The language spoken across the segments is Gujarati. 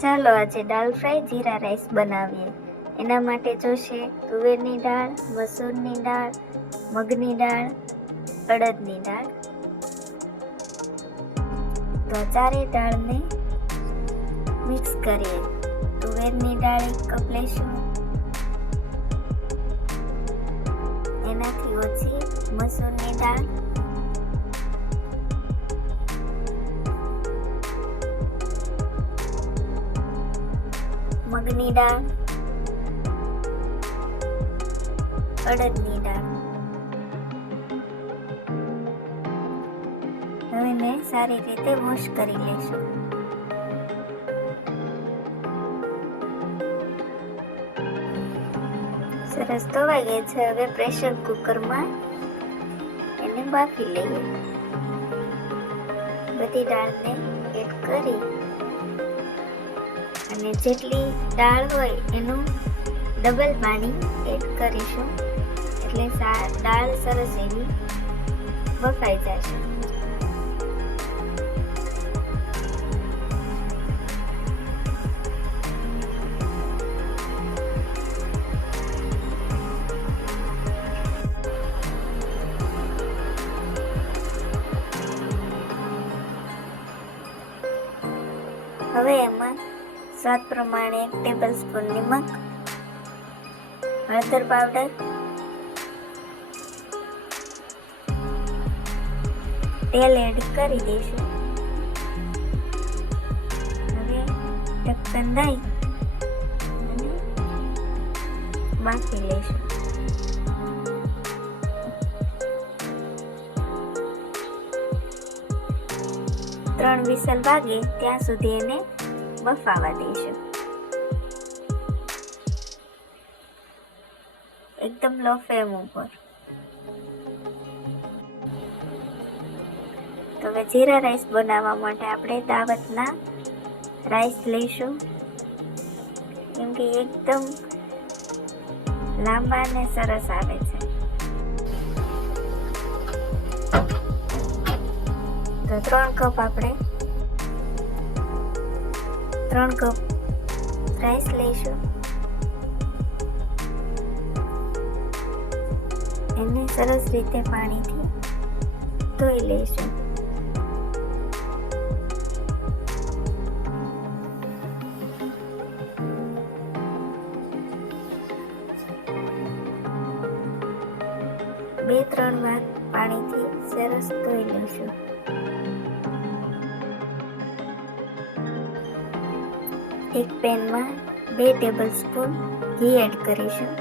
ચાલો આજે દાળ ફ્રાય જીરા રાઈસ બનાવીએ. એના માટે જોશે તુવેરની દાળ, મસૂરની દાળ, મગની દાળ, અડદની દાળ. તો ચારેય દાળને મિક્સ કરીએ. તુવેરની દાળ 1 કપ લઈશું, એનાથી ઓછી મસૂરની દાળ, મગની દાળ, અડદની દાળ. હવે મેં સારી રીતે વોશ કરી લઈશું. સરસ ધોવાઈ ગઈ છે. હવે પ્રેશર કુકરમાં એને બાફી લઈએ. બધી દાળને એડ કરી અને જેટલી દાળ હોય એનું ડબલ પાણી એડ કરીશું, એટલે દાળ સરસ એવી બફાઈ જશે. હવે એમાં સ્વાદ પ્રમાણે 1 ટેબલ સ્પૂન નમક, હળદર પાવડર, તેલ એડ કરી દઈશું. હવે ઢક્કન દઈ અને બાફી લઈશું. ત્રણ વિસલ વાગે ત્યાં સુધી એને બફાવા દઈશું. એકદમ લો ફ્લેમ ઉપર. તો હવે જીરા રાઈસ બનાવવા માટે આપણે દાવતના રાઈસ લઈશું, કેમ કે એકદમ લાંબા અને સરસ આવે છે. તો 3 કપ રાઈસ લઈશું. એને સરસ રીતે પાણીથી ધોઈ લઈશું. બે 3 વાર પાણીથી સરસ ધોઈ લઈશું. એક પેનમાં 2 ટેબલ સ્પૂન ઘી એડ કરીશું.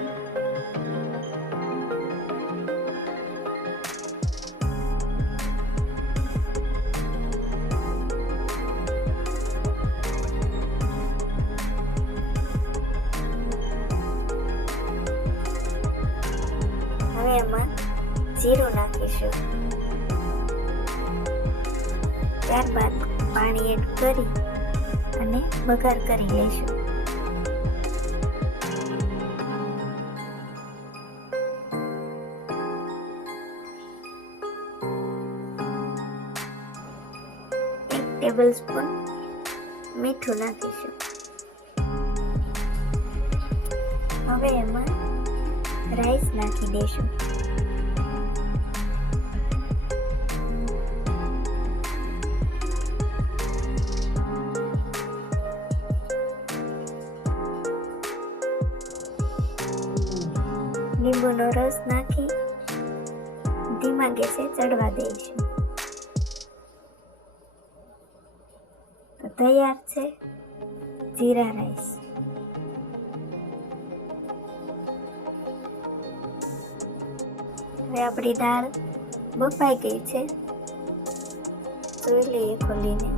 હવે એમાં જીરું નાખીશું. ત્યારબાદ પાણી એડ કરી અને વઘાર કરી લઈશું. એક ટેબલ સ્પૂન મીઠું નાખીશું. હવે એમાં રાઈસ નાખી દઈશું. લીંબુનો રસ નાખી ધીમા ગેસે ચડવા દઈશું. તો તૈયાર છે જીરા રાઈસ. હવે આપણી દાળ બફાઈ ગઈ છે. જોઈ લઈએ ખોલીને.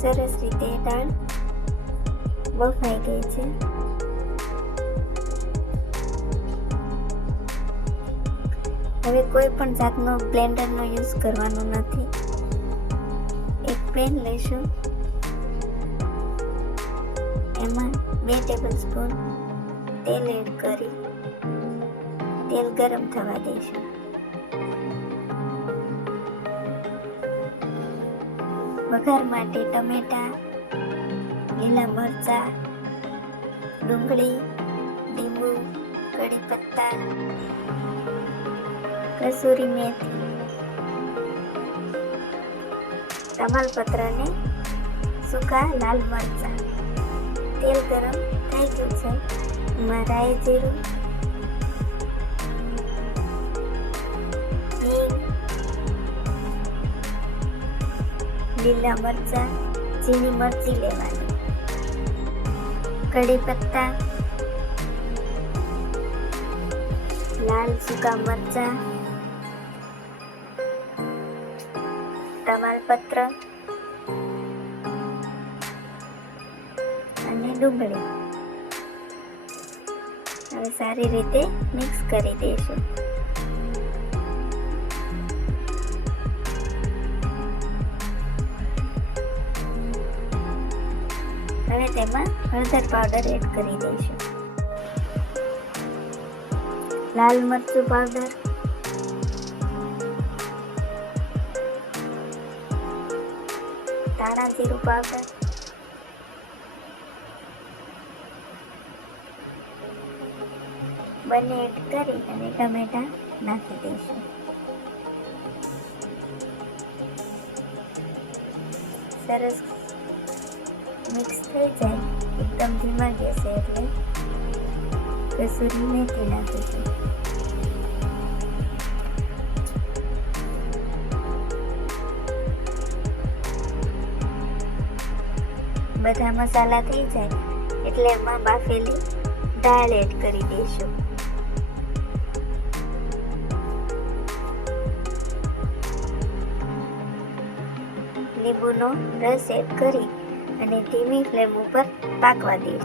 સરસ રીતે દાળ બફાઈ ગઈ છે. હવે કોઈ પણ જાતનો બ્લેન્ડરનો યુઝ કરવાનો નથી. એક પેન લઈશું, એમાં 2 ટેબલ સ્પૂન તેલ એડ કરી તેલ ગરમ થવા દઈશું. વઘાર માટે ટમેટા, લીલા મરચાં, ડુંગળી, લીંબુ, કડી પત્તા, કસૂરી મેથી, તમાલપત્ર ને સૂકા લાલ મરચાં. તેલ ગરમ થઈ ગયું છે. એમાં રાઈ જીરું, હિંગ, લીલા મરચાં, ઝીણી મરચી લેવાની, કડી પત્તા, લાલ સૂકા મરચાં, તમાલપત્ર અને ડુંગળી. હવે સારી રીતે મિક્સ કરી દઈશું. હવે તેમાં હળદર પાવડર એડ કરી દઈશું, લાલ મરચું પાવડર, ધાણા જીરું પાવડર, બંને એડ કરી અને ટમેટા નાખી દઈશું. સરસ મિક્સ થઈ જાય એકદમ ધીમા ગેસે એટલે કસૂરી મેથી નાખીશું. બધા મસાલા થઈ જાય એટલે એમાં બાફેલી દાળ એડ કરી દઈશું. લીંબુનો રસ એડ કરી અને ધીમી ફ્લેમ ઉપર પાકવા દઈશું.